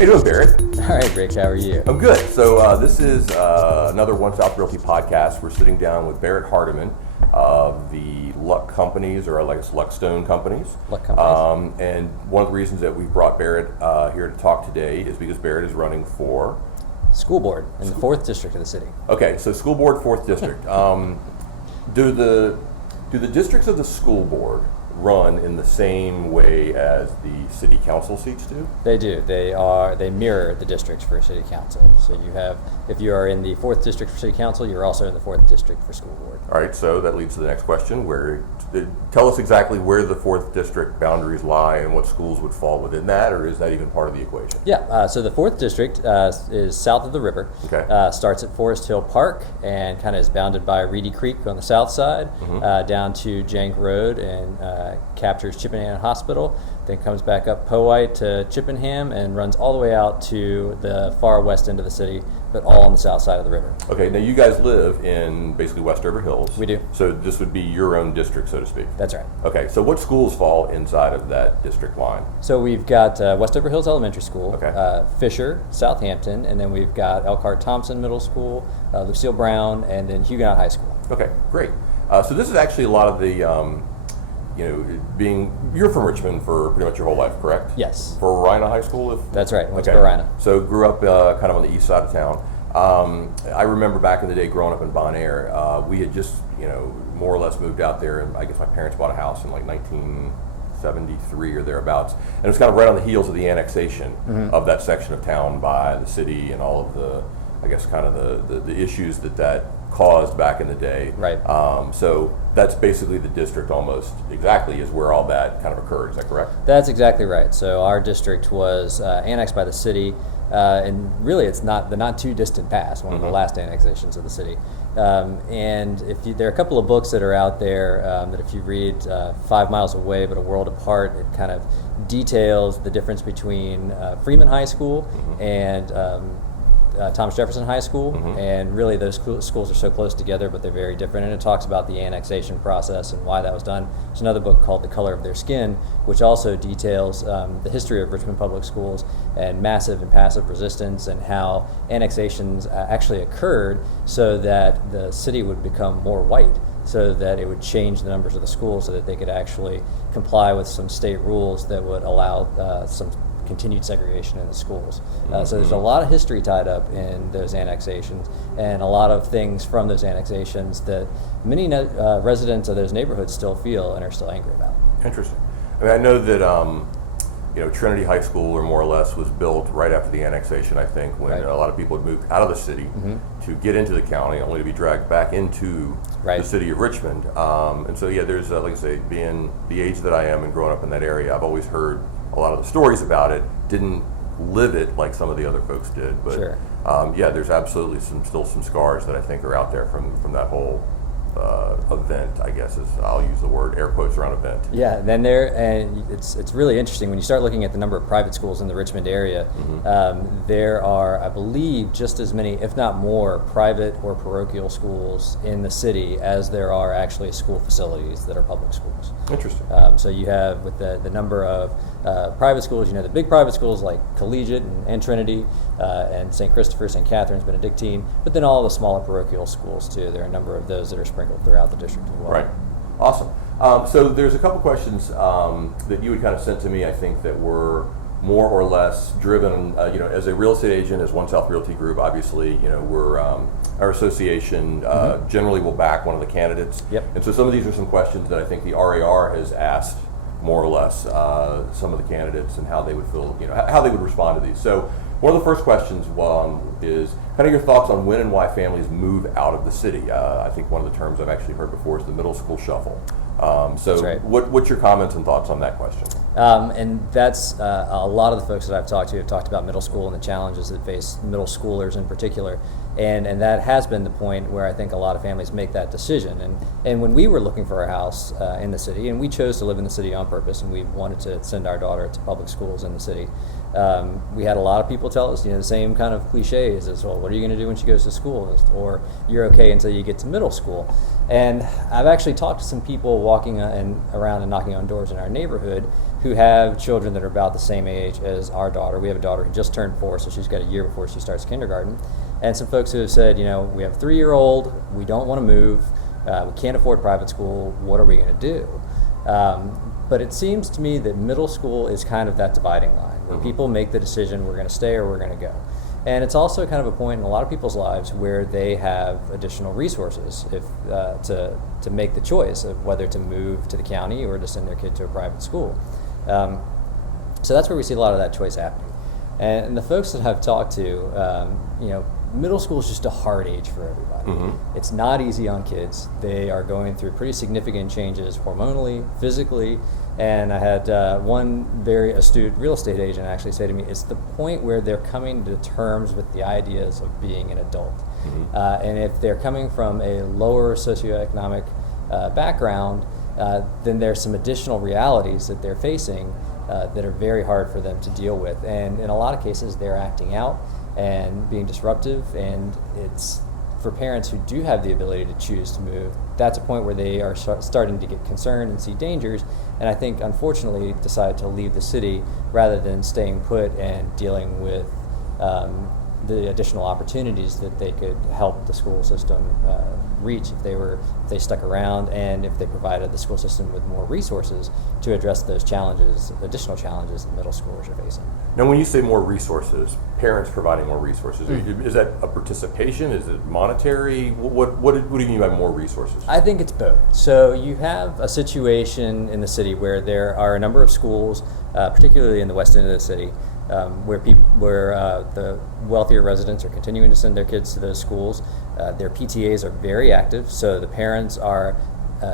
How you doing, Barrett? All right, Rick, how are you? I'm good. So this is another One South Realty podcast. We're sitting down with Barrett Hardiman of the Luck Companies, or I guess Luckstone Companies. Luck Companies. And one of the reasons that we've brought Barrett here to talk today is because Barrett is running for School board in the 4th district of the city. Okay, so school board, 4th district. Do the districts of the school board run in the same way as the city council seats do? They do. They mirror the districts for city council. So you have, if you are in the 4th district for city council, you're also in the 4th district for school board. All right, so that leads to the next question. Tell us exactly where the 4th district boundaries lie and what schools would fall within that, or is that even part of the equation? Yeah, so the 4th district is south of the river. Okay. Starts at Forest Hill Park and kind of is bounded by Reedy Creek on the south side, down to Jank Road and captures Chippenham Hospital, then comes back up Powhite to Chippenham and runs all the way out to the far west end of the city, but all on the south side of the river. Okay, now you guys live in basically Westover Hills. We do. So this would be your own district, so to speak. That's right. Okay, so what schools fall inside of that district line? So we've got Westover Hills Elementary School, Okay. Fisher, Southampton, and then we've got Elkhart Thompson Middle School, Lucille Brown, and then Huguenot High School. Okay, great. So this is actually a lot of the, you're from Richmond for pretty much your whole life, correct? Yes. For Varina High School? That's right, went to Varina. So grew up kind of on the east side of town. I remember back in the day growing up in Bon Air, we had just, more or less moved out there, and I guess my parents bought a house in like 1973 or thereabouts. And it was kind of right on the heels of the annexation of that section of town by the city and all of the, I guess, kind of the issues that caused back in the day. Right. So that's basically the district almost exactly is where all that kind of occurred. Is that correct? That's exactly right. So our district was annexed by the city, and really it's not the not too distant past, one of the last annexations of the city. And there are a couple of books that are out there that if you read 5 Miles Away but a World Apart, it kind of details the difference between Freeman High School and Thomas Jefferson High School, and really those schools are so close together, but they're very different. And it talks about the annexation process and why that was done. There's another book called The Color of Their Skin, which also details the history of Richmond Public Schools and massive and passive resistance and how annexations actually occurred so that the city would become more white, so that it would change the numbers of the schools so that they could actually comply with some state rules that would allow some continued segregation in the schools. So there's a lot of history tied up in those annexations and a lot of things from those annexations that many residents of those neighborhoods still feel and are still angry about. Interesting. I mean, I know that Trinity High School, or more or less, was built right after the annexation, I think, when a lot of people had moved out of the city to get into the county, only to be dragged back into the city of Richmond. And so, there's, like I say, being the age that I am and growing up in that area, I've always heard a lot of the stories about it. Didn't live it like some of the other folks did, but there's absolutely still some scars that I think are out there from that whole event, I guess, I'll use the word air quotes around event. Yeah, then it's really interesting when you start looking at the number of private schools in the Richmond area. There are, I believe, just as many, if not more, private or parochial schools in the city as there are actually school facilities that are public schools. Interesting. So you have, with the number of private schools, the big private schools like Collegiate and Trinity and St. Christopher, St. Catherine's, Benedictine, but then all the smaller parochial schools too. There are a number of those that are sprinkled throughout the district as well. Right. Awesome. So there's a couple questions that you had kind of sent to me, I think, that were more or less driven, as a real estate agent, as One South Realty Group, obviously, we're, our association generally will back one of the candidates. Yep. And so some of these are some questions that I think the RAR has asked, more or less, some of the candidates and how they would feel, how they would respond to these. So one of the first questions is kind of your thoughts on when and why families move out of the city. I think one of the terms I've actually heard before is the middle school shuffle. That's right. What's your comments and thoughts on that question? And that's a lot of the folks that I've talked to have talked about middle school and the challenges that face middle schoolers in particular. And that has been the point where I think a lot of families make that decision. And when we were looking for a house in the city, and we chose to live in the city on purpose, and we wanted to send our daughter to public schools in the city, we had a lot of people tell us, the same kind of cliches as, well, what are you going to do when she goes to school? Or you're okay until you get to middle school. And I've actually talked to some people walking around and knocking on doors in our neighborhood who have children that are about the same age as our daughter. We have a daughter who just turned 4, so she's got a year before she starts kindergarten. And some folks who have said, we have a 3-year-old, we don't want to move, we can't afford private school, what are we going to do? But it seems to me that middle school is kind of that dividing line, where people make the decision, we're going to stay or we're going to go. And it's also kind of a point in a lot of people's lives where they have additional resources to make the choice of whether to move to the county or to send their kid to a private school. So that's where we see a lot of that choice happening. And the folks that I've talked to, middle school is just a hard age for everybody. It's not easy on kids. They are going through pretty significant changes hormonally, physically, and I had one very astute real estate agent actually say to me, it's the point where they're coming to terms with the ideas of being an adult. And if they're coming from a lower socioeconomic background, then there's some additional realities that they're facing that are very hard for them to deal with. And in a lot of cases, they're acting out and being disruptive, and it's for parents who do have the ability to choose to move, that's a point where they are starting to get concerned and see dangers, and I think unfortunately decide to leave the city rather than staying put and dealing with the additional opportunities that they could help the school system reach if they stuck around, and if they provided the school system with more resources to address those additional challenges that middle schoolers are facing. Now, when you say more resources, parents providing more resources, is that a participation? Is it monetary? What do you mean by more resources? I think it's both. So you have a situation in the city where there are a number of schools, particularly in the west end of the city, where the wealthier residents are continuing to send their kids to those schools. Their PTAs are very active, so the parents are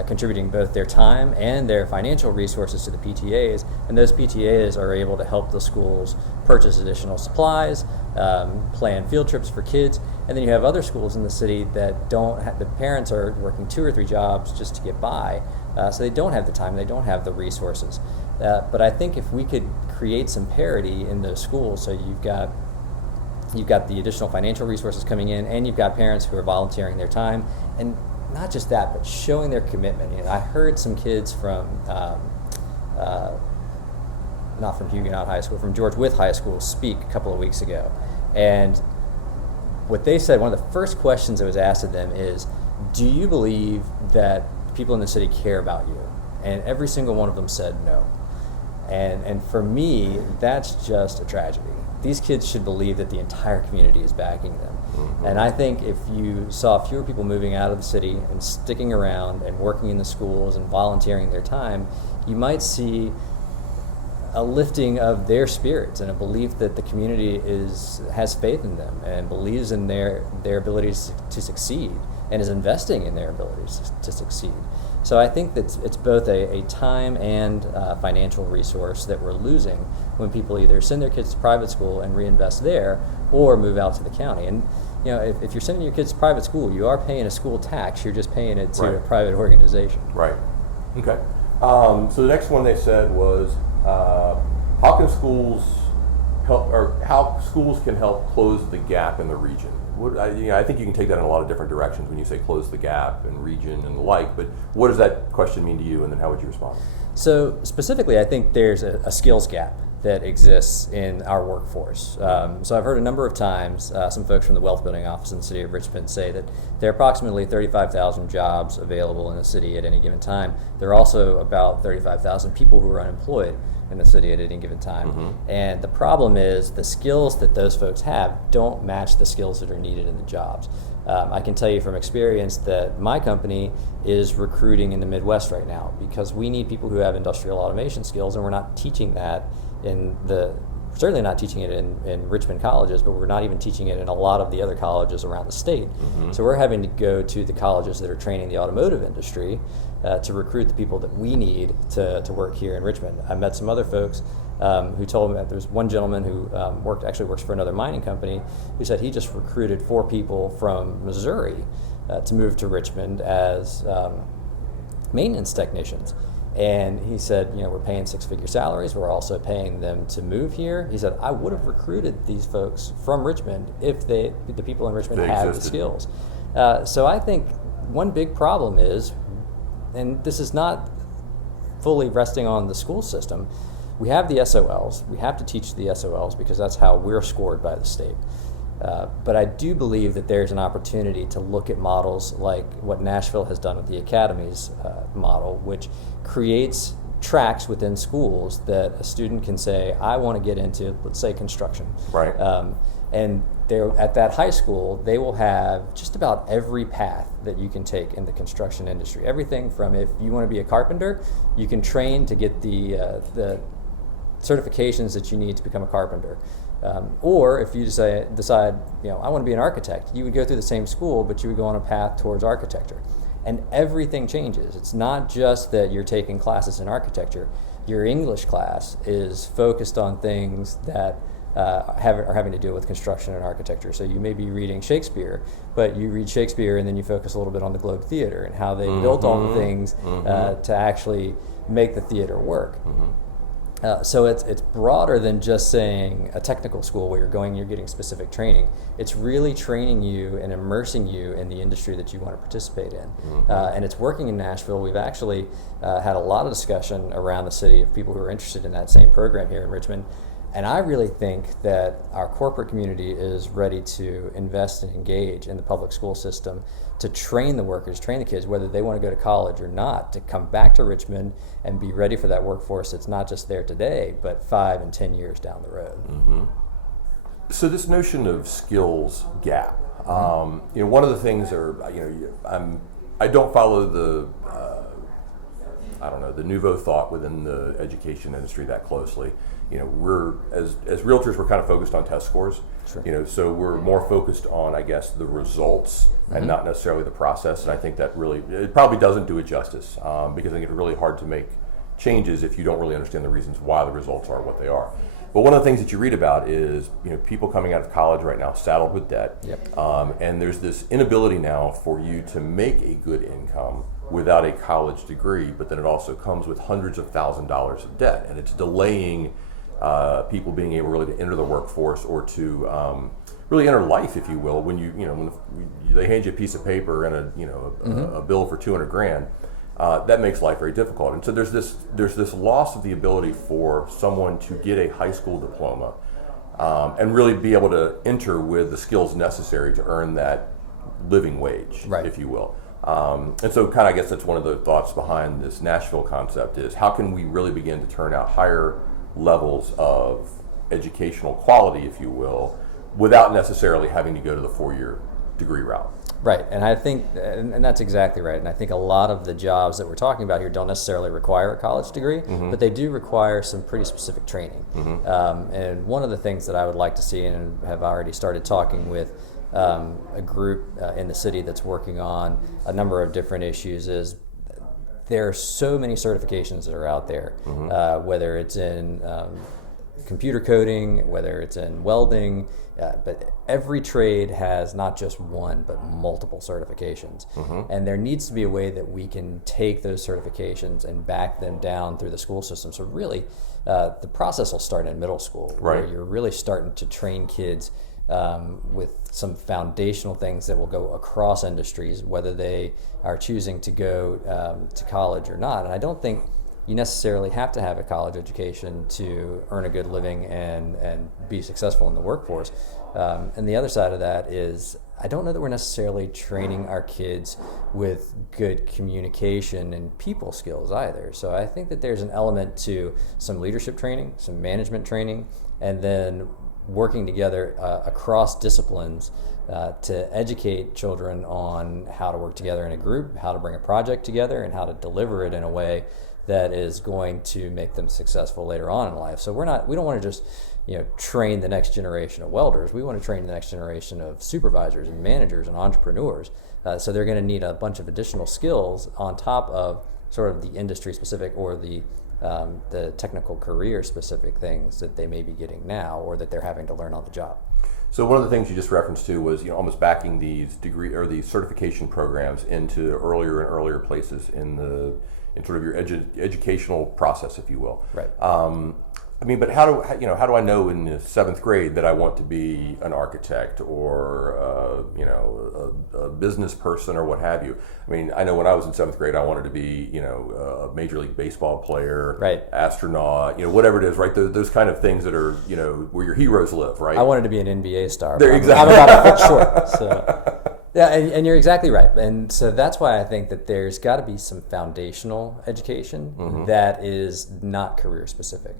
contributing both their time and their financial resources to the PTAs, and those PTAs are able to help the schools purchase additional supplies, plan field trips for kids, and then you have other schools in the city that don't have, the parents are working 2 or 3 jobs just to get by, so they don't have the time, they don't have the resources. But I think if we could create some parity in those schools, so you've got the additional financial resources coming in, and you've got parents who are volunteering their time, and not just that, but showing their commitment. I heard some kids from, not from Huguenot High School, from George Wythe High School speak a couple of weeks ago, and what they said, one of the first questions that was asked of them is, do you believe that people in the city care about you? And every single one of them said no. And for me, that's just a tragedy. These kids should believe that the entire community is backing them. And I think if you saw fewer people moving out of the city and sticking around and working in the schools and volunteering their time, you might see a lifting of their spirits and a belief that the community has faith in them and believes in their abilities to succeed and is investing in their abilities to succeed. So I think that it's both a time and financial resource that we're losing when people either send their kids to private school and reinvest there, or move out to the county. And if you're sending your kids to private school, you are paying a school tax. You're just paying it to a private organization. Right. Okay. So the next one they said was how can schools help, or how schools can help close the gap in the region. I think you can take that in a lot of different directions when you say close the gap and region and the like, but what does that question mean to you, and then how would you respond? So specifically, I think there's a skills gap that exists in our workforce. So I've heard a number of times some folks from the Wealth Building Office in the city of Richmond say that there are approximately 35,000 jobs available in the city at any given time. There are also about 35,000 people who are unemployed in the city at any given time. And the problem is the skills that those folks have don't match the skills that are needed in the jobs. I can tell you from experience that my company is recruiting in the Midwest right now because we need people who have industrial automation skills, and we're not teaching that certainly not teaching it in Richmond colleges, but we're not even teaching it in a lot of the other colleges around the state. So we're having to go to the colleges that are training the automotive industry to recruit the people that we need to work here in Richmond. I met some other folks who told me that there's one gentleman who works for another mining company who said he just recruited 4 people from Missouri to move to Richmond as maintenance technicians. And he said, we're paying 6-figure salaries. We're also paying them to move here. He said, I would have recruited these folks from Richmond if the people in Richmond had the skills. So I think one big problem is, and this is not fully resting on the school system, we have the SOLs. We have to teach the SOLs because that's how we're scored by the state. But I do believe that there's an opportunity to look at models like what Nashville has done with the Academies model, which creates tracks within schools that a student can say, I want to get into, let's say, construction. Right. And at that high school, they will have just about every path that you can take in the construction industry. Everything from, if you want to be a carpenter, you can train to get the certifications that you need to become a carpenter. Or if you decide, I want to be an architect, you would go through the same school, but you would go on a path towards architecture. And everything changes. It's not just that you're taking classes in architecture. Your English class is focused on things that are having to do with construction and architecture. So you may be reading Shakespeare, but you read Shakespeare and then you focus a little bit on the Globe Theater and how they built all the things to actually make the theater work. So it's broader than just saying a technical school where you're getting specific training. It's really training you and immersing you in the industry that you want to participate in. And it's working in Nashville. We've actually had a lot of discussion around the city of people who are interested in that same program here in Richmond. And I really think that our corporate community is ready to invest and engage in the public school system to train the workers, train the kids, whether they want to go to college or not, to come back to Richmond and be ready for that workforce that's not just there today, but 5 and 10 years down the road. So this notion of skills gap, one of the things I don't follow the nouveau thought within the education industry that closely. We're as realtors, we're kind of focused on test scores. Sure. So we're more focused on, I guess, the results and not necessarily the process. And I think that it probably doesn't do it justice because I think it's really hard to make changes if you don't really understand the reasons why the results are what they are. But one of the things that you read about is, people coming out of college right now saddled with debt. Yep. And there's this inability now for you to make a good income without a college degree, but then it also comes with hundreds of $1,000s of debt, and it's delaying people being able really to enter the workforce or to really enter life, if you will. When when they hand you a piece of paper and a bill for $200,000, that makes life very difficult. And so there's this loss of the ability for someone to get a high school diploma and really be able to enter with the skills necessary to earn that living wage, right, if you will. And so kind of, I guess that's one of the thoughts behind this Nashville concept is how can we really begin to turn out higher levels of educational quality, if you will, without necessarily having to go to the 4-year degree route. Right, and I think, and that's exactly right, and I think a lot of the jobs that we're talking about here don't necessarily require a college degree, but they do require some pretty specific training. And one of the things that I would like to see, and have already started talking with a group in the city that's working on a number of different issues, is there are so many certifications that are out there, whether it's in computer coding, whether it's in welding, but every trade has not just one, but multiple certifications. And there needs to be a way that we can take those certifications and back them down through the school system. So really, the process will start in middle school, where you're really starting to train kids with some foundational things that will go across industries, whether they are choosing to go to college or not. And I don't think you necessarily have to have a college education to earn a good living and be successful in the workforce. And the other side of that is, I don't know that we're necessarily training our kids with good communication and people skills either. So I think that there's an element to some leadership training, some management training, and then working together across disciplines to educate children on how to work together in a group, how to bring a project together, and how to deliver it in a way that is going to make them successful later on in life. So we don't want to just train the next generation of welders. We want to train the next generation of supervisors and managers and entrepreneurs. So they're going to need a bunch of additional skills on top of sort of the industry specific or the technical career specific things that they may be getting now or that they're having to learn on the job. So one of the things you just referenced to was almost backing these degree or these certification programs into earlier and earlier places in sort of your educational process, if you will. Right. I mean, but how do I know in the 7th grade that I want to be an architect or a business person or what have you? I mean, I know when I was in 7th grade, I wanted to be a Major League Baseball player, right, astronaut, whatever it is, right? Those kind of things that are where your heroes live, right? I wanted to be an NBA star. There, exactly. I'm about a foot short, so. Yeah, and you're exactly right. And so that's why I think that there's got to be some foundational education that is not career specific.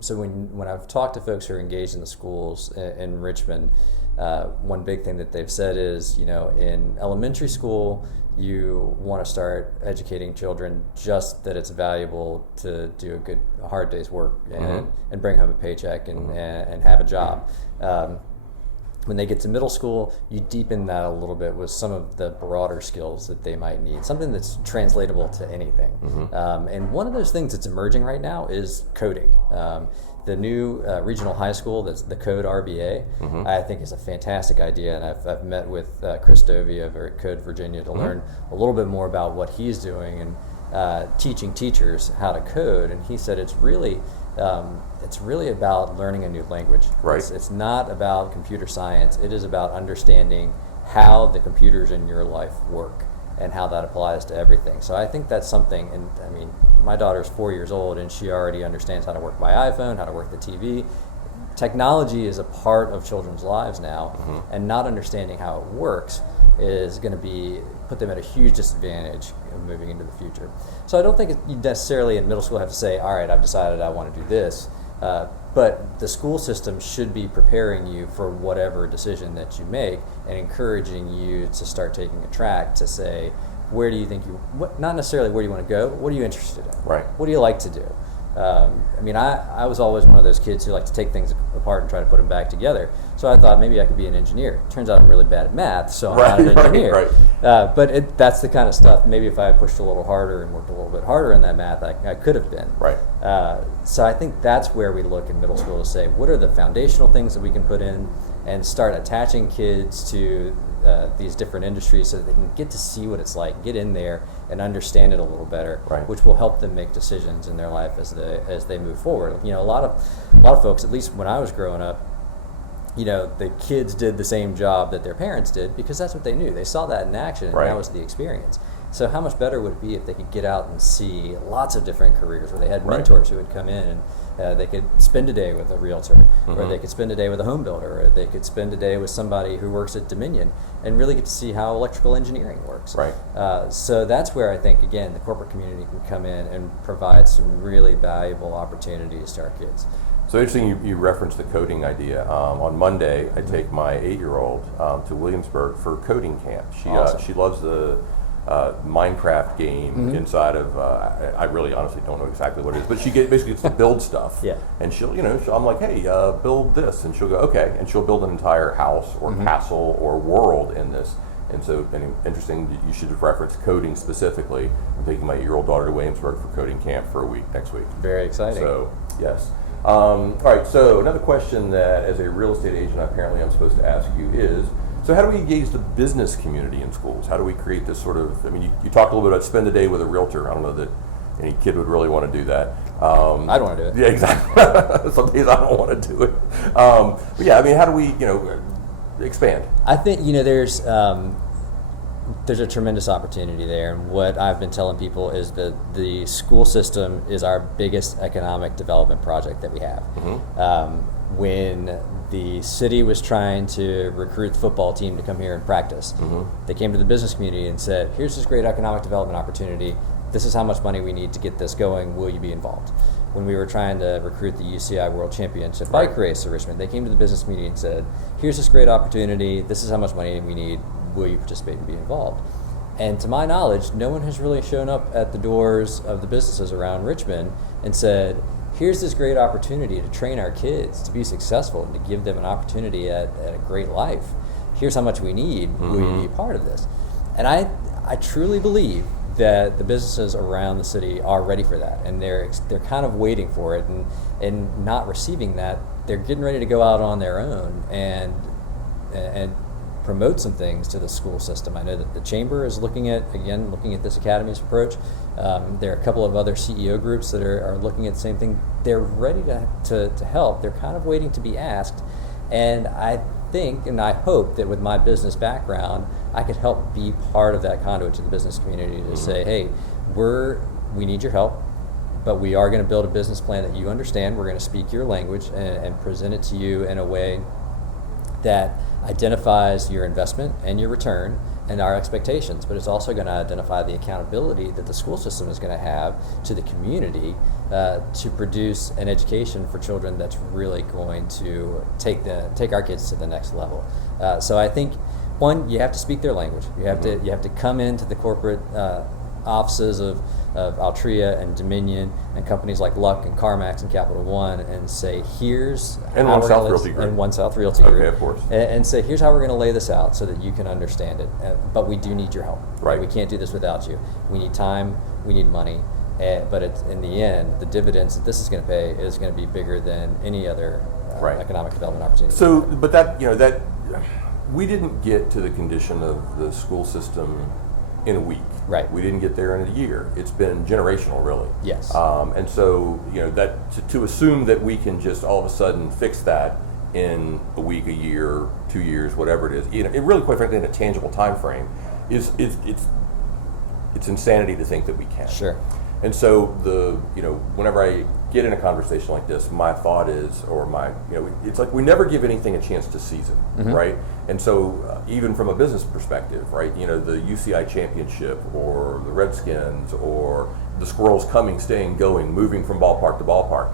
So when I've talked to folks who are engaged in the schools in Richmond, one big thing that they've said is, in elementary school, you want to start educating children just that it's valuable to do a hard day's work and bring home a paycheck and have a job. When they get to middle school, you deepen that a little bit with some of the broader skills that they might need, something that's translatable to anything. And one of those things that's emerging right now is coding. The new regional high school, that's the Code RBA, I think is a fantastic idea. And I've met with Chris Dovey over at Code Virginia to learn a little bit more about what he's doing and teaching teachers how to code. And he said it's really about learning a new language. Right. It's not about computer science. It is about understanding how the computers in your life work and how that applies to everything. So I think that's something, and I mean, my daughter's 4 years old and she already understands how to work my iPhone, how to work the TV. Technology is a part of children's lives now, and not understanding how it works is going to put them at a huge disadvantage moving into the future. So I don't think you necessarily in middle school have to say, all right, I've decided I want to do this, but the school system should be preparing you for whatever decision that you make and encouraging you to start taking a track to say, where do you think not necessarily where do you want to go, but what are you interested in? Right. What do you like to do? I mean, I was always one of those kids who liked to take things apart and try to put them back together. So I thought maybe I could be an engineer. Turns out I'm really bad at math, so I'm not an engineer. Right. But that's the kind of stuff, maybe if I had pushed a little harder and worked a little bit harder in that math, I could have been. Right. So I think that's where we look in middle school to say, what are the foundational things that we can put in and start attaching kids to these different industries so that they can get to see what it's like, get in there and understand it a little better, which will help them make decisions in their life as they move forward. A lot of folks, at least when I was growing up, the kids did the same job that their parents did because that's what they knew. They saw that in action, and that was the experience. So how much better would it be if they could get out and see lots of different careers where they had mentors who would come in and they could spend a day with a realtor, or they could spend a day with a home builder, or they could spend a day with somebody who works at Dominion and really get to see how electrical engineering works. Right. So that's where I think, again, the corporate community can come in and provide some really valuable opportunities to our kids. So interesting you referenced the coding idea. On Monday, I take my 8-year-old to Williamsburg for coding camp. She loves the Minecraft game inside of, I really honestly don't know exactly what it is, but she basically gets to build stuff. And she'll, I'm like, hey, build this. And she'll go, okay. And she'll build an entire house or castle or world in this. And so, interesting that you should have referenced coding specifically. I'm taking my 8-year-old daughter to Williamsburg for coding camp for a week next week. Very exciting. So, yes. All right, so another question that as a real estate agent apparently I'm supposed to ask you is, so how do we engage the business community in schools? How do we create this sort of, I mean, you talked a little bit about spend a day with a realtor. I don't know that any kid would really want to do that. I'd want to do it. Yeah, exactly. Some days I don't want to do it. But yeah, I mean, how do we, expand? I think, there's a tremendous opportunity there, and what I've been telling people is that the school system is our biggest economic development project that we have. When the city was trying to recruit the football team to come here and practice, they came to the business community and said, here's this great economic development opportunity, this is how much money we need to get this going, will you be involved? When we were trying to recruit the UCI World Championship bike race to Richmond, they came to the business community and said, here's this great opportunity, this is how much money we need, will you participate and be involved? And to my knowledge, no one has really shown up at the doors of the businesses around Richmond and said, here's this great opportunity to train our kids to be successful and to give them an opportunity at a great life. Here's how much we need, will you be a part of this? And I truly believe that the businesses around the city are ready for that, and they're kind of waiting for it, and not receiving that, they're getting ready to go out on their own and promote some things to the school system. I know that the chamber is looking at this academy's approach. There are a couple of other CEO groups that are looking at the same thing. They're ready to help. They're kind of waiting to be asked. And I think and I hope that with my business background, I could help be part of that conduit to the business community to say, hey, we need your help, but we are going to build a business plan that you understand. We're going to speak your language and present it to you in a way that identifies your investment and your return and our expectations, but it's also going to identify the accountability that the school system is going to have to the community to produce an education for children that's really going to take our kids to the next level. So I think, one, you have to speak their language. You have to come into the corporate offices of Altria and Dominion and companies like Luck and CarMax and Capital One and say, here's and One South Realty Group. And One South Realty Group. Okay, of course. And say, here's how we're going to lay this out so that you can understand it. But we do need your help. Right. We can't do this without you. We need time. We need money. But in the end, the dividends that this is going to pay is going to be bigger than any other economic development opportunity. So, but that we didn't get to the condition of the school system in a week. Right. We didn't get there in a year. It's been generational, really. Yes. And so, that to assume that we can just all of a sudden fix that in a week, a year, 2 years, whatever it is, it really, quite frankly, in a tangible time frame, it's insanity to think that we can. Sure. And so whenever I get in a conversation like this, my thought is, it's like we never give anything a chance to season, right? And so even from a business perspective, right, the UCI championship or the Redskins or the Squirrels coming, staying, going, moving from ballpark to ballpark,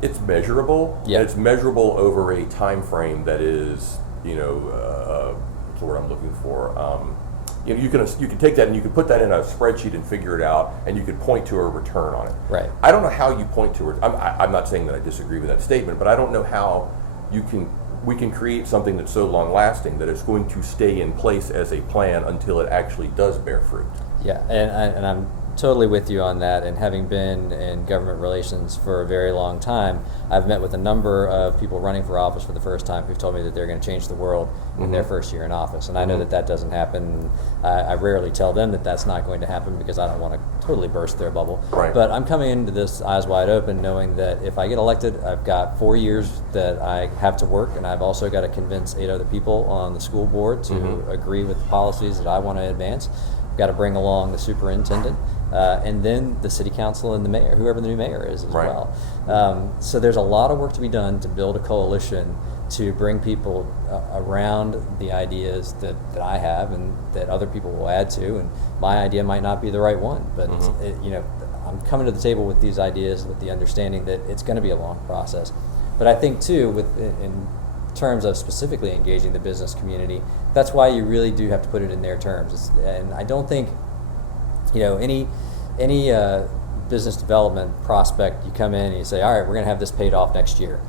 it's measurable. Yeah. It's measurable over a time frame that is, what's the word I'm looking for? You can take that and you can put that in a spreadsheet and figure it out, and you could point to a return on it. Right. I don't know how you point to it. I'm not saying that I disagree with that statement, but I don't know how we can create something that's so long lasting that it's going to stay in place as a plan until it actually does bear fruit. Yeah, and I'm totally with you on that. And having been in government relations for a very long time, I've met with a number of people running for office for the first time who've told me that they're going to change the world in their first year in office. And I know that doesn't happen. I rarely tell them that that's not going to happen because I don't want to totally burst their bubble. Right. But I'm coming into this eyes wide open, knowing that if I get elected, I've got 4 years that I have to work, and I've also got to convince 8 other people on the school board to agree with the policies that I want to advance. I've got to bring along the superintendent, and then the city council and the mayor, whoever the new mayor is as well. So there's a lot of work to be done to build a coalition to bring people around the ideas that I have and that other people will add to. And my idea might not be the right one, but I'm coming to the table with these ideas with the understanding that it's going to be a long process. But I think too, in terms of specifically engaging the business community, that's why you really do have to put it in their terms. And I don't think any business development prospect, you come in and you say, all right, we're going to have this paid off next year.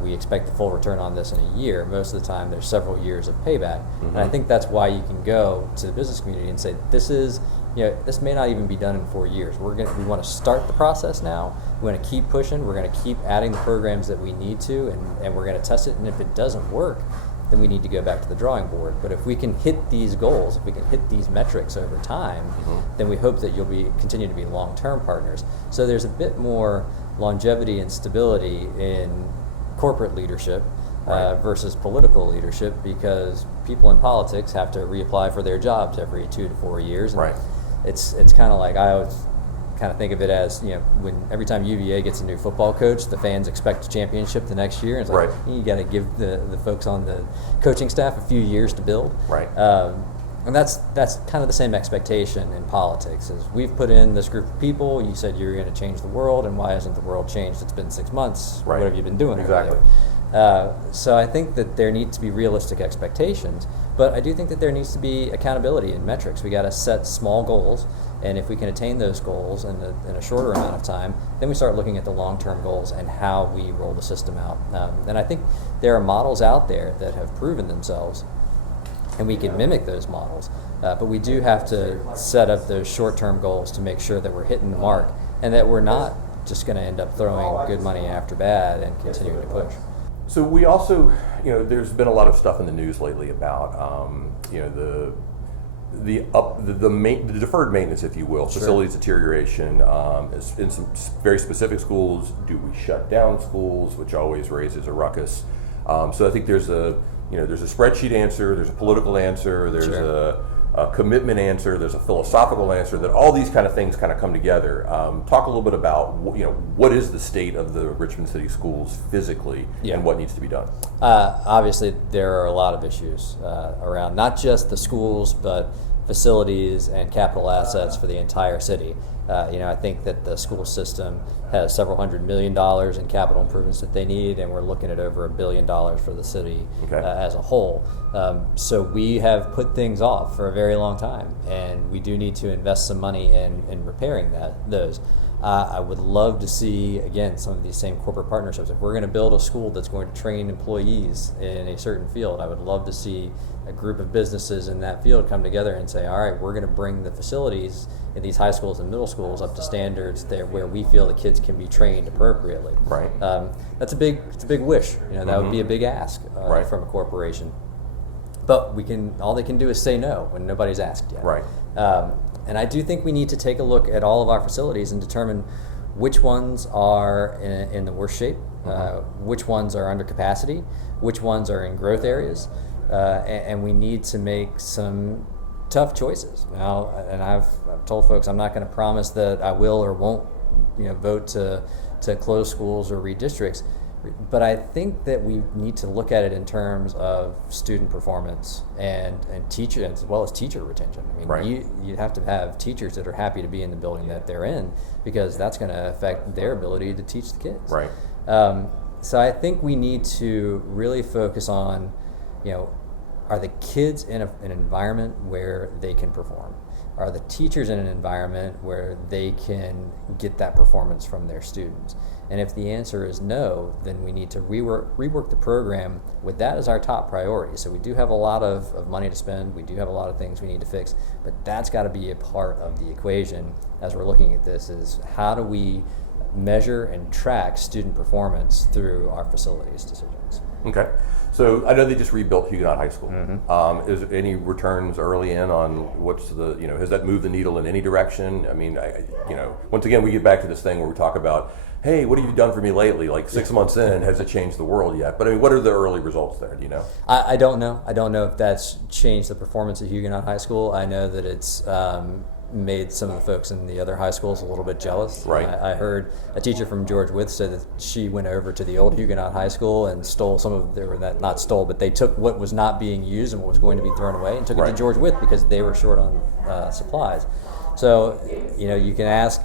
We expect the full return on this in a year. Most of the time, there's several years of payback. And I think that's why you can go to the business community and say, this may not even be done in 4 years. We want to start the process now. We want to keep pushing. We're going to keep adding the programs that we need to, and we're going to test it. And if it doesn't work, then we need to go back to the drawing board. But if we can hit these goals, if we can hit these metrics over time, then we hope that you'll continue to be long-term partners. So there's a bit more longevity and stability in corporate leadership versus political leadership, because people in politics have to reapply for their jobs every 2 to 4 years. And it's kind of like, I always kind of think of it as, when every time UVA gets a new football coach, the fans expect a championship the next year. And it's like, you got to give the folks on the coaching staff a few years to build. And that's kind of the same expectation in politics. Is we've put in this group of people. You said you're going to change the world, and why hasn't the world changed? It's been 6 months. What have you been doing? Exactly. So I think that there need to be realistic expectations, but I do think that there needs to be accountability and metrics. We got to set small goals, and if we can attain those goals in a shorter amount of time, then we start looking at the long-term goals and how we roll the system out. And I think there are models out there that have proven themselves, and we can mimic those models, but we do have to set up those short-term goals to make sure that we're hitting the mark and that we're not just going to end up throwing good money after bad and continuing to push. So we also, there's been a lot of stuff in the news lately about, the deferred maintenance, if you will, Sure. facilities deterioration. In some very specific schools, do we shut down schools, which always raises a ruckus. So I think there's a spreadsheet answer, there's a political answer, there's Sure. a commitment answer, there's a philosophical answer, that all these kind of things kind of come together. Talk a little bit about, what is the state of the Richmond City schools physically, Yeah. and what needs to be done? Obviously, there are a lot of issues around not just the schools, but facilities and capital assets for the entire city. I think that the school system has several $100 million in capital improvements that they need, and we're looking at over $1 billion for the city as a whole. So we have put things off for a very long time, and we do need to invest some money in repairing those. I would love to see, again, some of these same corporate partnerships. If we're going to build a school that's going to train employees in a certain field, I would love to see a group of businesses in that field come together and say, all right, we're going to bring the facilities in these high schools and middle schools up to standards there where we feel the kids can be trained appropriately. Right. It's a big wish. That would be a big ask from a corporation. But all they can do is say no when nobody's asked yet. Right. And I do think we need to take a look at all of our facilities and determine which ones are in the worst shape, which ones are under capacity, which ones are in growth areas, and we need to make some tough choices. Now, and I've told folks I'm not going to promise that I will or won't, vote to close schools or redistricts. But I think that we need to look at it in terms of student performance and teacher, as well as teacher retention. I mean, Right. you have to have teachers that are happy to be in the building that they're in, because that's going to affect their ability to teach the kids. Right. So I think we need to really focus on, are the kids in an environment where they can perform? Are the teachers in an environment where they can get that performance from their students? And if the answer is no, then we need to rework the program with that as our top priority. So we do have a lot of money to spend. We do have a lot of things we need to fix, but that's got to be a part of the equation as we're looking at this, is how do we measure and track student performance through our facilities decisions. Okay. So I know they just rebuilt Huguenot High School. Is there any returns early in on what's has that moved the needle in any direction? I mean, once again, we get back to this thing where we talk about, hey, what have you done for me lately? Like 6 months in, has it changed the world yet? But I mean, what are the early results there? Do you know? I don't know. I don't know if that's changed the performance at Huguenot High School. I know that it's made some of the folks in the other high schools a little bit jealous. Right. I heard a teacher from George Wythe said that she went over to the old Huguenot High School and stole some of not stole, but they took what was not being used and what was going to be thrown away and took it to George Wythe because they were short on supplies. So, you can ask,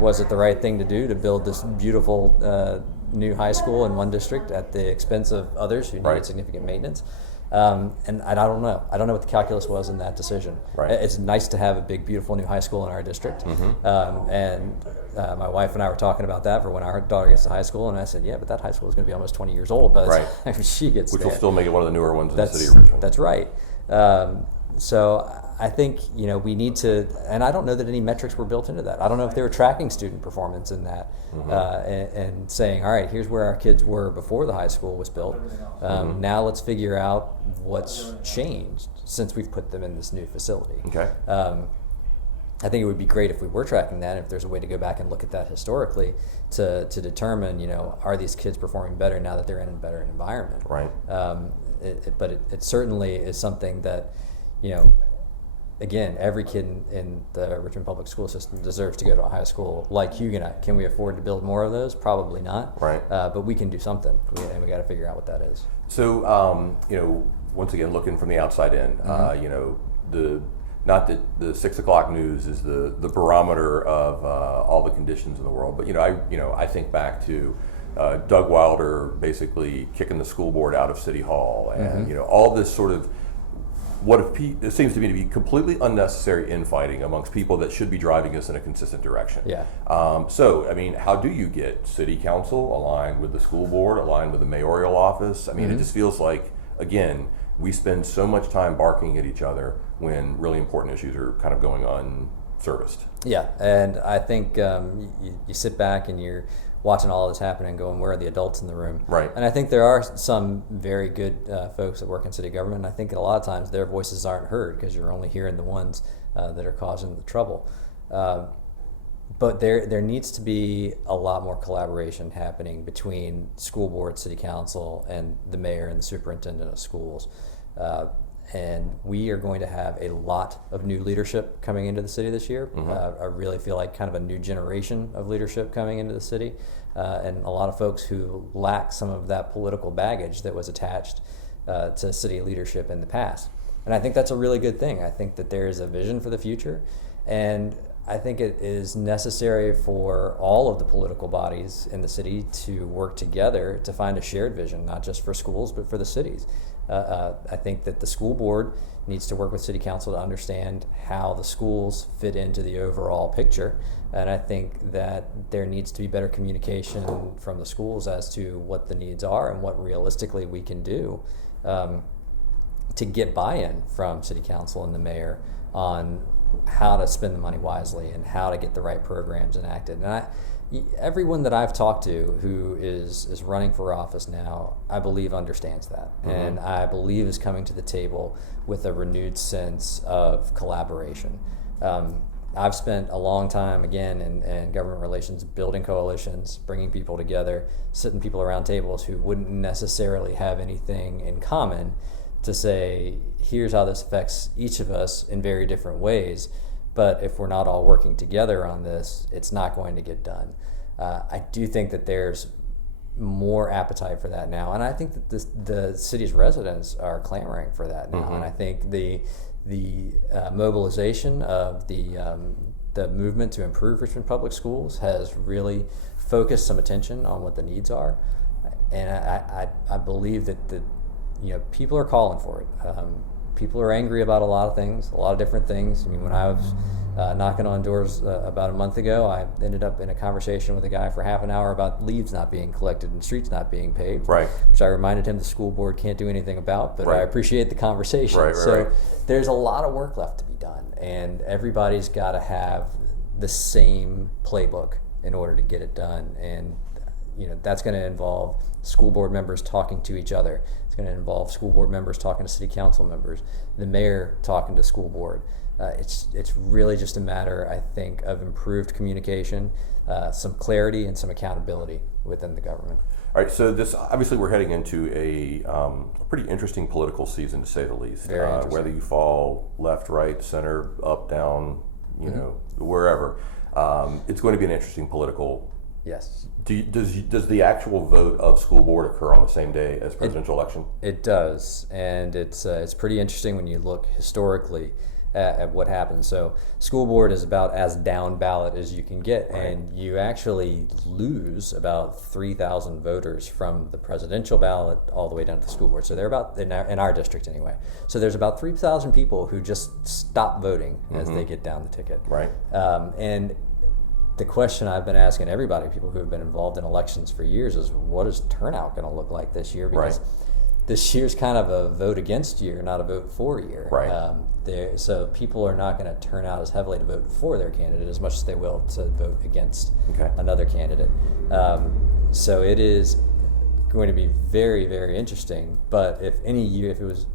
was it the right thing to do to build this beautiful new high school in one district at the expense of others who needed significant maintenance? And I don't know. I don't know what the calculus was in that decision. Right. It's nice to have a big, beautiful new high school in our district. And my wife and I were talking about that for when our daughter gets to high school, and I said, yeah, but that high school is going to be almost 20 years old by the time she gets Which there. will still make it one of the newer ones in the city of Richmond. That's right. So I think, we need to, and I don't know that any metrics were built into that. I don't know if they were tracking student performance in that and saying, all right, here's where our kids were before the high school was built. Now let's figure out what's changed since we've put them in this new facility. Okay. I think it would be great if we were tracking that, if there's a way to go back and look at that historically to determine, are these kids performing better now that they're in a better environment? Right. But it certainly is something that, again, every kid in the Richmond public school system deserves to go to a high school like Huguenot. Can we afford to build more of those? Probably not. Right. But we can do something, and we got to figure out what that is. So, once again, looking from the outside in, not that the 6 o'clock news is the barometer of all the conditions in the world, but I think back to Doug Wilder basically kicking the school board out of City Hall, and all this sort of it seems to me to be completely unnecessary infighting amongst people that should be driving us in a consistent direction. Yeah. So, I mean, how do you get city council aligned with the school board, aligned with the mayoral office? I mean, it just feels like, again, we spend so much time barking at each other when really important issues are kind of going unserviced. Yeah, and I think you sit back and you're watching all this happen and going, where are the adults in the room? Right. And I think there are some very good folks that work in city government. And I think a lot of times their voices aren't heard because you're only hearing the ones that are causing the trouble. But there needs to be a lot more collaboration happening between school board, city council, and the mayor and the superintendent of schools. And we are going to have a lot of new leadership coming into the city this year. I really feel like kind of a new generation of leadership coming into the city, and a lot of folks who lack some of that political baggage that was attached to city leadership in the past. And I think that's a really good thing. I think that there is a vision for the future, and I think it is necessary for all of the political bodies in the city to work together to find a shared vision, not just for schools, but for the cities. I think that the school board needs to work with city council to understand how the schools fit into the overall picture. And I think that there needs to be better communication from the schools as to what the needs are and what realistically we can do to get buy-in from city council and the mayor on how to spend the money wisely and how to get the right programs enacted. And everyone that I've talked to who is running for office now, I believe understands that, and I believe is coming to the table with a renewed sense of collaboration. I've spent a long time, again, in government relations, building coalitions, bringing people together, sitting people around tables who wouldn't necessarily have anything in common to say, here's how this affects each of us in very different ways, but if we're not all working together on this, it's not going to get done. I do think that there's more appetite for that now, and I think that the city's residents are clamoring for that now, and I think the mobilization of the movement to improve Richmond Public Schools has really focused some attention on what the needs are, and I believe that people are calling for it. People are angry about a lot of things, a lot of different things. I mean, when I was knocking on doors about a month ago, I ended up in a conversation with a guy for half an hour about leaves not being collected and streets not being paved, right, which I reminded him the school board can't do anything about, but I appreciate the conversation. So there's a lot of work left to be done, and everybody's got to have the same playbook in order to get it done. And that's going to involve school board members talking to each other. It's going to involve school board members talking to city council members, the mayor talking to school board. It's really just a matter, I think, of improved communication, some clarity, and some accountability within the government. All right, so this obviously we're heading into a pretty interesting political season, to say the least. Very interesting. Whether you fall left, right, center, up, down, wherever, it's going to be an interesting political. Yes. Does the actual vote of school board occur on the same day as presidential election? It does, and it's pretty interesting when you look historically at what happens. So school board is about as down ballot as you can get, and you actually lose about 3,000 voters from the presidential ballot all the way down to the school board. So they're about, in our district anyway, so there's about 3,000 people who just stop voting as they get down the ticket. Right. And the question I've been asking everybody, people who have been involved in elections for years, is what is turnout going to look like this year? Because this year's kind of a vote against year, not a vote for year. Right. So people are not going to turn out as heavily to vote for their candidate as much as they will to vote against another candidate. So it is going to be very, very interesting. But if it was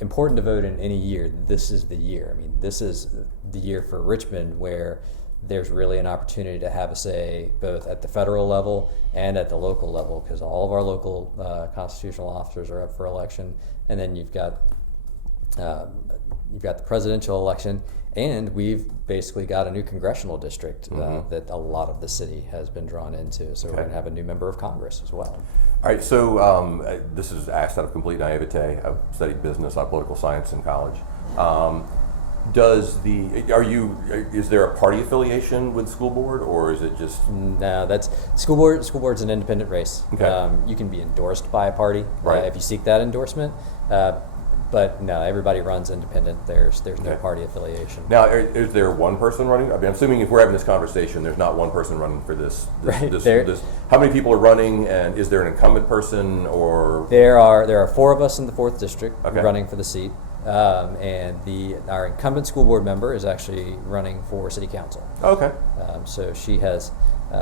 important to vote in any year, this is the year. I mean, this is the year for Richmond where there's really an opportunity to have a say both at the federal level and at the local level, because all of our local constitutional officers are up for election, and then you've got the presidential election, and we've basically got a new congressional district that a lot of the city has been drawn into. So we're going to have a new member of Congress as well. All right. So this is asked out of complete naivete. I've studied business, not political science in college. Is there a party affiliation with school board, or is it just? No, that's school board. School board's an independent race. Okay. You can be endorsed by a party if you seek that endorsement. But no, everybody runs independent. There's no party affiliation. Now, is there one person running? I mean, I'm assuming if we're having this conversation, there's not one person running for this. How many people are running, and is there an incumbent person, or? There are 4 of us in the 4th district running for the seat. And our incumbent school board member is actually running for city council. Okay. So she has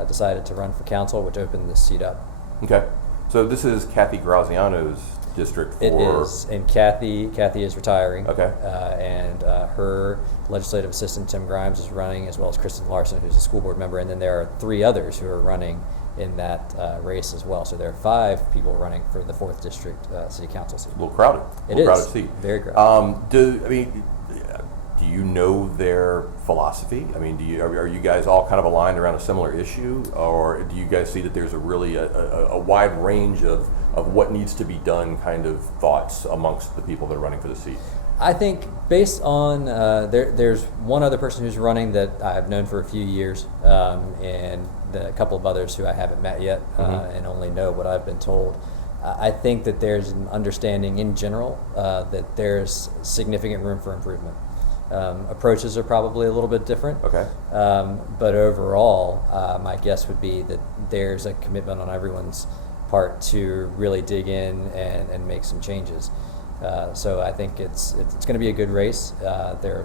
decided to run for council, which opened this seat up. Okay. So this is Kathy Graziano's district for... It is, and Kathy is retiring. Okay. And her legislative assistant, Tim Grimes, is running, as well as Kristen Larson, who's a school board member, and then there are 3 others who are running in that race as well. So there are 5 people running for the 4th District City Council seat. A little crowded. It is. Crowded seat. Very crowded. Do you know their philosophy? I mean, are you guys all kind of aligned around a similar issue, or do you guys see that there's a wide range of what needs to be done kind of thoughts amongst the people that are running for the seat? I think based on there's one other person who's running that I've known for a few years, and a couple of others who I haven't met yet, and only know what I've been told. I think that there's an understanding in general that there's significant room for improvement. Approaches are probably a little bit different. Okay. But overall, my guess would be that there's a commitment on everyone's part to really dig in and make some changes. So I think it's going to be a good race. There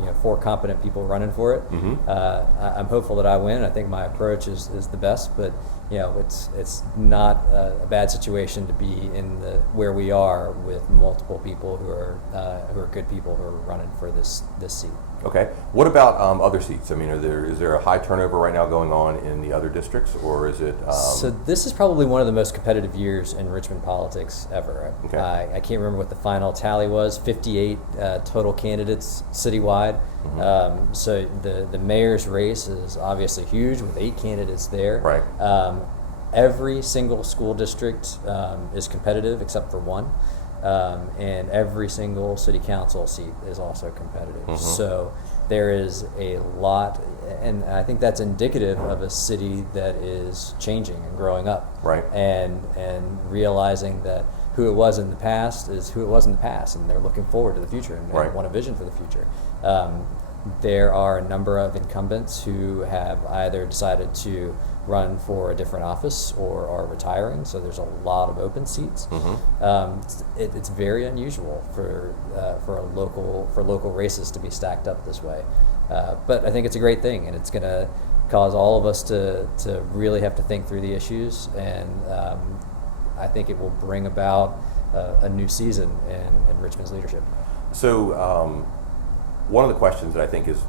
are 4 competent people running for it. I'm hopeful that I win. I think my approach is the best, but it's not a bad situation to be in where we are with multiple people who are good people who are running for this seat. Okay. What about other seats? I mean, is there a high turnover right now going on in the other districts, or is it? So this is probably one of the most competitive years in Richmond politics ever. Okay. I can't remember what the final tally was. 58 total candidates citywide. So the mayor's race is obviously huge with 8 candidates there. Right. Every single school district is competitive except for one. And every single city council seat is also competitive. So there is a lot, and I think that's indicative of a city that is changing and growing up. Right. And realizing that who it was in the past is who it was in the past, and they're looking forward to the future and Right. want a vision for the future. There are a number of incumbents who have either decided to run for a different office or are retiring, so there's a lot of open seats. It's very unusual for local races to be stacked up this way, but I think it's a great thing, and it's going to cause all of us to really have to think through the issues, and I think it will bring about a new season in Richmond's leadership. So one of the questions that I think is,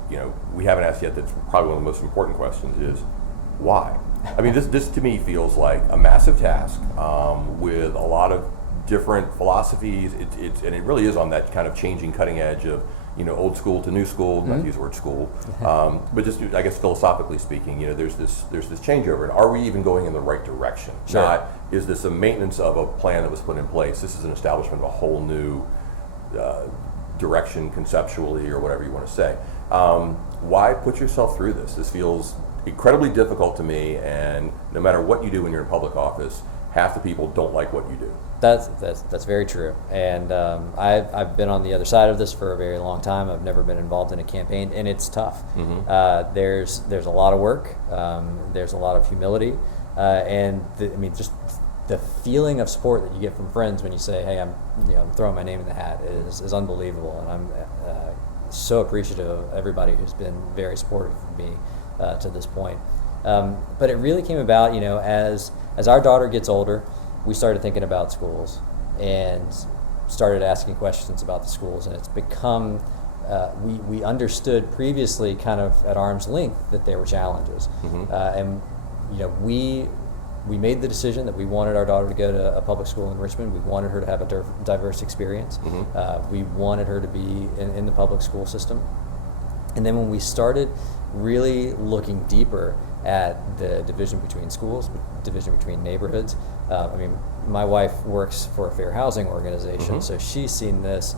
we haven't asked yet, that's probably one of the most important questions, is why? I mean, this to me feels like a massive task with a lot of different philosophies. And it really is on that kind of changing cutting edge of old school to new school. Not to use the word school, but just I guess philosophically speaking, there's this changeover. And are we even going in the right direction? Sure. Not is this a maintenance of a plan that was put in place? This is an establishment of a whole new direction conceptually, or whatever you want to say. Why put yourself through this? This feels incredibly difficult to me, and no matter what you do when you're in public office, half the people don't like what you do. That's very true, and I've been on the other side of this for a very long time. I've never been involved in a campaign, and it's tough. There's a lot of work. There's a lot of humility, and just the feeling of support that you get from friends when you say, "Hey, I'm throwing my name in the hat," is unbelievable, and I'm so appreciative of everybody who's been very supportive of me to this point. But it really came about, as our daughter gets older, we started thinking about schools and started asking questions about the schools, and it's become we understood previously, kind of at arm's length, that there were challenges, and we made the decision that we wanted our daughter to go to a public school in Richmond. We wanted her to have a diverse experience. We wanted her to be in the public school system. And then when we started really looking deeper at the division between schools, division between neighborhoods, my wife works for a fair housing organization, so she's seen this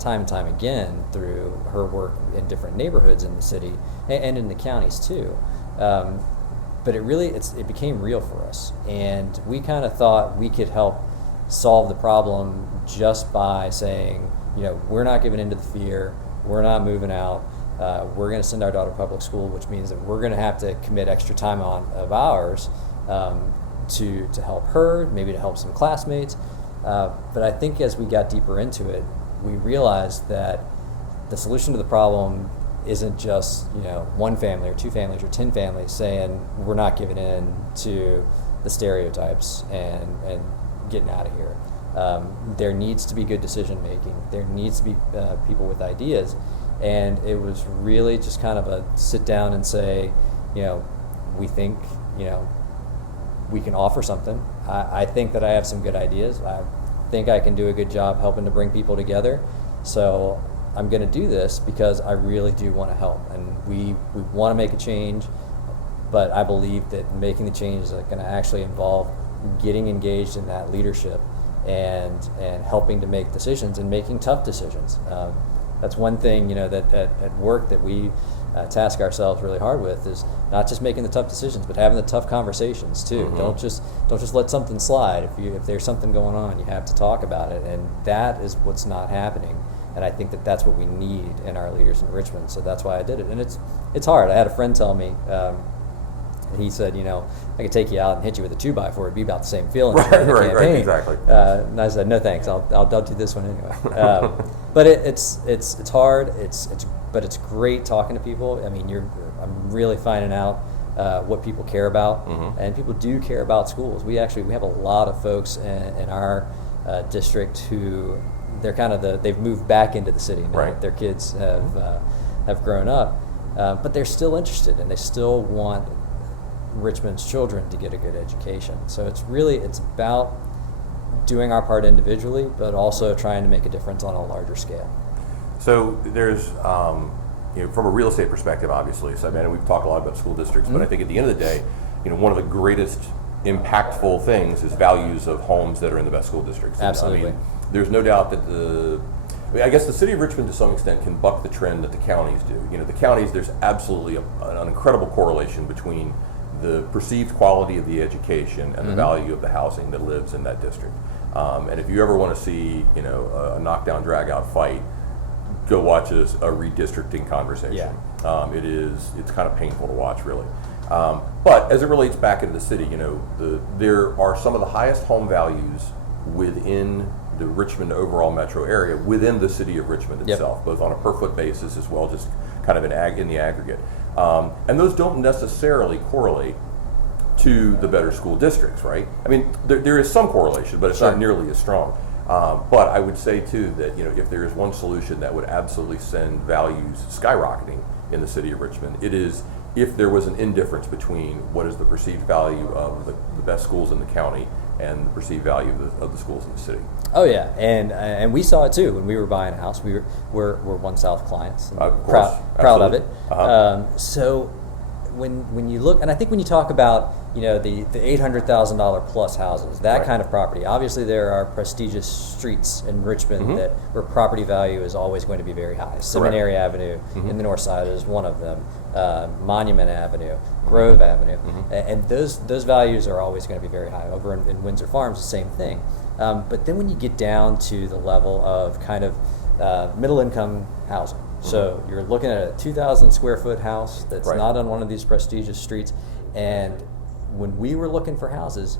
time and time again through her work in different neighborhoods in the city and in the counties too. But it became real for us, and we kind of thought we could help solve the problem just by saying, we're not giving into the fear, we're not moving out, we're going to send our daughter to public school, which means that we're going to have to commit extra time of ours to help her, maybe to help some classmates. But I think as we got deeper into it, we realized that the solution to the problem isn't just one family or two families or 10 families saying we're not giving in to the stereotypes and getting out of here. There needs to be good decision making. There needs to be people with ideas, and it was really just kind of a sit down and say, we think we can offer something. I think that I have some good ideas. I think I can do a good job helping to bring people together. So I'm going to do this because I really do want to help, and we want to make a change. But I believe that making the change is going to actually involve getting engaged in that leadership and helping to make decisions and making tough decisions. That's one thing that at work that we task ourselves really hard with, is not just making the tough decisions, but having the tough conversations too. Mm-hmm. Don't just let something slide. If there's something going on, you have to talk about it, and that is what's not happening. And I think that that's what we need in our leaders in Richmond. So that's why I did it. And it's hard. I had a friend tell me. He said, I could take you out and hit you with a 2x4. It'd be about the same feeling. Right, exactly. And I said, no thanks. I'll do this one anyway. But it's hard. But it's great talking to people. I mean, I'm really finding out what people care about, mm-hmm. and people do care about schools. We have a lot of folks in our district who they've moved back into the city now. Right. Their kids have grown up, but they're still interested, and they still want Richmond's children to get a good education. So it's about doing our part individually, but also trying to make a difference on a larger scale. So there's, from a real estate perspective, obviously. So we've talked a lot about school districts, mm-hmm. but I think at the end of the day, one of the greatest impactful things is values of homes that are in the best school districts. Absolutely. There's no doubt that I guess the city of Richmond to some extent can buck the trend that the counties do. The counties, there's absolutely an incredible correlation between the perceived quality of the education and mm-hmm. the value of the housing that lives in that district. And if you ever want to see, a knockdown, drag-out fight, go watch a redistricting conversation. Yeah. It's kind of painful to watch, really. But as it relates back into the city, there are some of the highest home values within the Richmond overall metro area, within the city of Richmond itself, yep. both on a per foot basis as well, just kind of in the aggregate. And those don't necessarily correlate to the better school districts, right? There is some correlation, but it's sure. not nearly as strong. But I would say too that if there is one solution that would absolutely send values skyrocketing in the city of Richmond, it is if there was an indifference between what is the perceived value of the best schools in the county and the perceived value of the schools in the city. Oh yeah, and we saw it too when we were buying a house. We're One South clients. And of course, proud of it. Uh-huh. So when you look, and I think when you talk about the $800,000 plus houses, that right. kind of property. Obviously, there are prestigious streets in Richmond mm-hmm. where property value is always going to be very high. Seminary Correct. Avenue mm-hmm. in the north side is one of them. Monument Avenue, Grove Avenue, mm-hmm. and those values are always going to be very high. Over in Windsor Farms, the same thing. But then when you get down to the level of kind of middle income housing, mm-hmm. so you're looking at a 2,000 square foot house that's right. not on one of these prestigious streets, and when we were looking for houses,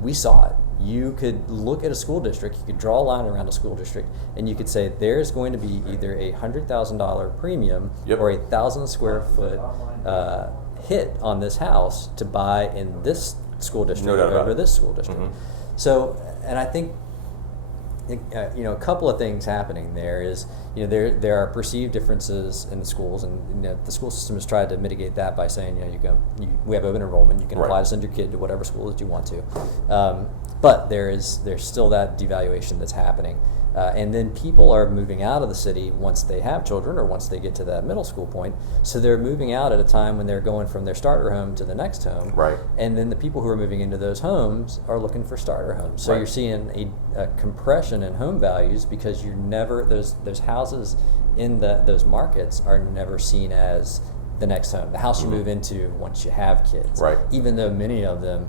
we saw it. You could look at a school district, you could draw a line around a school district, and you could say there's going to be either a $100,000 premium yep. or 1,000 square foot hit on this house to buy in this school district over this school district. Mm-hmm. So, and I think a couple of things happening there is there are perceived differences in the schools, and the school system has tried to mitigate that by saying we have open enrollment, you can apply to send your kid to whatever school that you want to, but there's still that devaluation that's happening, and then people are moving out of the city once they have children or once they get to that middle school point, so they're moving out at a time when they're going from their starter home to the next home, right? And then the people who are moving into those homes are looking for starter homes, so right. you're seeing a compression in home values because you're never those houses in those markets are never seen as the next home, the house you mm-hmm. move into once you have kids. Right. Even though many of them,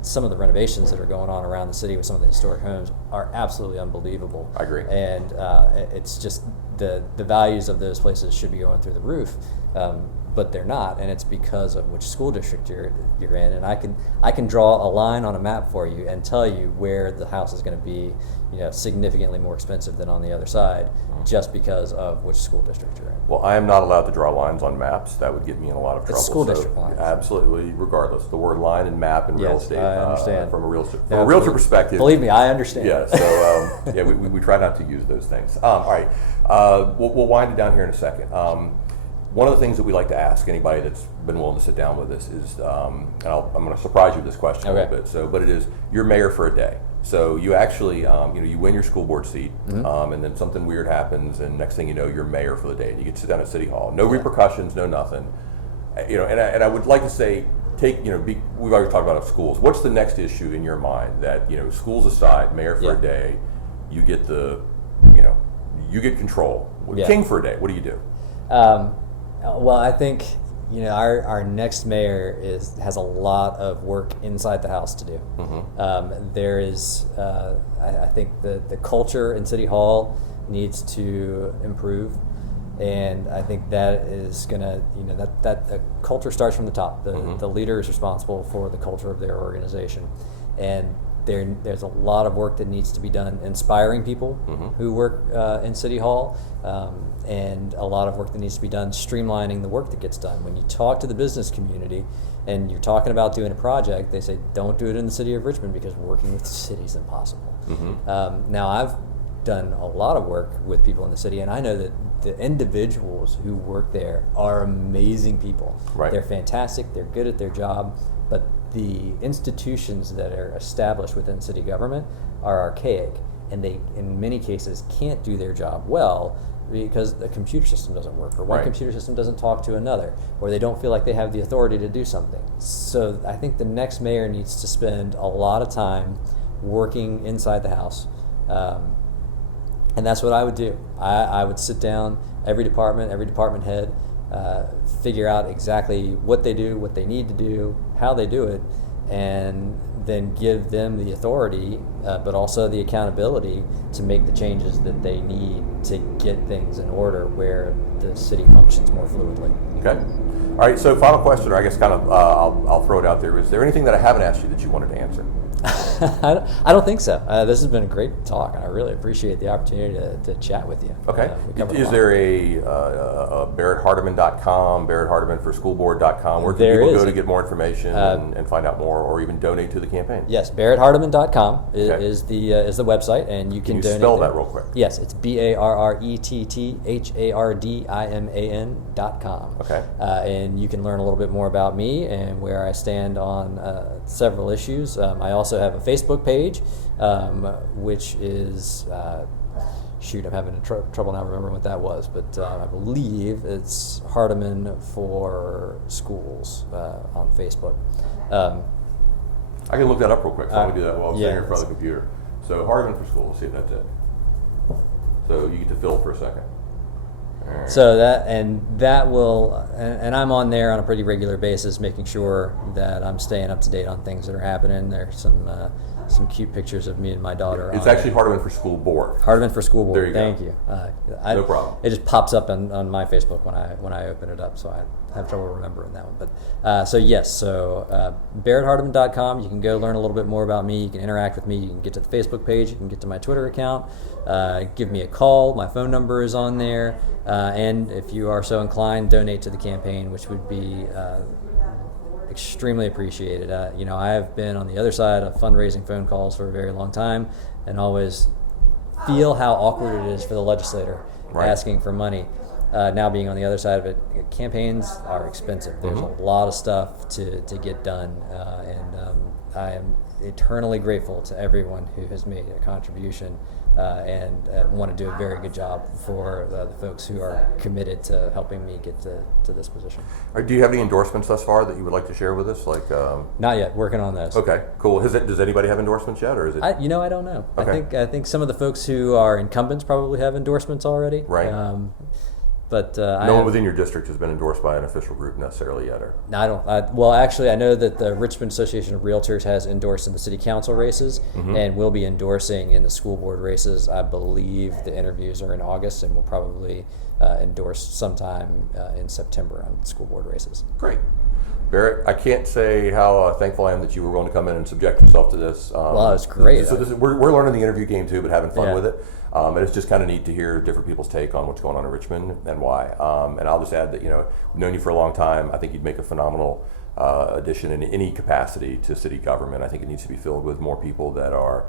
some of the renovations that are going on around the city with some of the historic homes are absolutely unbelievable. I agree. And it's just the values of those places should be going through the roof, but they're not, and it's because of which school district you're in. And I can draw a line on a map for you and tell you where the house is going to be, significantly more expensive than on the other side, just because of which school district you're in. Well, I am not allowed to draw lines on maps. That would get me in a lot of trouble. It's school district lines. Absolutely, regardless. The word line and map in real estate. I understand. From a realtor perspective. Believe me, I understand. Yeah, so we try not to use those things. All right, we'll wind it down here in a second. One of the things that we like to ask anybody that's been willing to sit down with us is, and I'm going to surprise you with this question a little bit. But it is, you're mayor for a day. So you actually, you win your school board seat, and then something weird happens, and next thing you know, you're mayor for the day, and you get to sit down at City Hall. No repercussions, no nothing. And I would like to say, we've already talked about schools. What's the next issue in your mind that, schools aside, mayor for a day, you get you get control. King for a day. What do you do? Well, I think our next mayor has a lot of work inside the house to do. There is, I think the culture in City Hall needs to improve, and I think that is gonna, that the culture starts from the top. The leader is responsible for the culture of their organization, and there's a lot of work that needs to be done inspiring people who work in City Hall, and a lot of work that needs to be done streamlining the work that gets done. When you talk to the business community and you're talking about doing a project, they say, don't do it in the city of Richmond because working with the city is impossible. Now, I've done a lot of work with people in the city, and I know that the individuals who work there are amazing people. Right. They're fantastic, they're good at their job, but the institutions that are established within city government are archaic, and they, in many cases, can't do their job well because the computer system doesn't work, or one computer system doesn't talk to another, or they don't feel like they have the authority to do something. So I think the next mayor needs to spend a lot of time working inside the house, and that's what I would do. I would sit down, every department head, figure out exactly what they do, what they need to do, how they do it, and then give them the authority, but also the accountability to make the changes that they need to get things in order where the city functions more fluidly. Okay. All right, so final question, or I guess kind of I'll throw it out there. Is there anything that I haven't asked you that you wanted to answer? I don't think so. This has been a great talk, and I really appreciate the opportunity to chat with you. Okay. Is there a BarrettHardiman.com, BarrettHardimanForSchoolBoard.com, where can people go to get more information and find out more, or even donate to the campaign? Yes, BarrettHardiman.com is the website, and you can donate. Spell that real quick? Yes, it's BarrettHardiman.com. Okay. And you can learn a little bit more about me and where I stand on several issues. I also have a Facebook page, which is, I'm having trouble now remembering what that was, but I believe it's Hardiman for Schools on Facebook. I can look that up real quick, so let me do that while I'm sitting here in front of the computer. So Hardiman for Schools, let's see if that's it. So you get to fill for a second. Right. So that will, and I'm on there on a pretty regular basis, making sure that I'm staying up to date on things that are happening. There's some cute pictures of me and my daughter. It's actually Hardiman for School Board. Hardiman for School Board. There you Thank go. you. No problem. It just pops up on my Facebook when I open it up, so I have trouble remembering that one. But BarrettHardiman.com. You can go learn a little bit more about me. You can interact with me. You can get to the Facebook page. You can get to my Twitter account. Give me a call. My phone number is on there. And if you are so inclined, donate to the campaign, which would be extremely appreciated. I have been on the other side of fundraising phone calls for a very long time, and always feel how awkward it is for the legislator asking for money. Now being on the other side of it, campaigns are expensive. There's a lot of stuff to get done, and I am eternally grateful to everyone who has made a contribution and want to do a very good job for the folks who are committed to helping me get to this position. Do you have any endorsements thus far that you would like to share with us? Not yet. Working on those. Okay, cool. Does anybody have endorsements yet, or is it? I don't know. Okay. I think some of the folks who are incumbents probably have endorsements already. Right. But No one within your district has been endorsed by an official group necessarily yet, or? I don't. Well, actually, I know that the Richmond Association of Realtors has endorsed in the city council races, and will be endorsing in the school board races. I believe the interviews are in August, and will probably endorse sometime in September on school board races. Great. Barrett, I can't say how thankful I am that you were willing to come in and subject yourself to this. Well, it was great. We're learning the interview game too, but having fun Yeah. with it. And it's just kind of neat to hear different people's take on what's going on in Richmond and why. And I'll just add that, we've known you for a long time. I think you'd make a phenomenal addition in any capacity to city government. I think it needs to be filled with more people that are,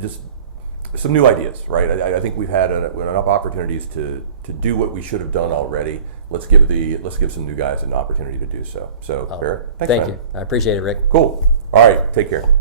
just some new ideas, right? I think we've had enough opportunities to do what we should have done already. Let's give some new guys an opportunity to do so. So, Barrett, thanks, Thank man. you. I appreciate it, Rick. Cool. All right. Take care.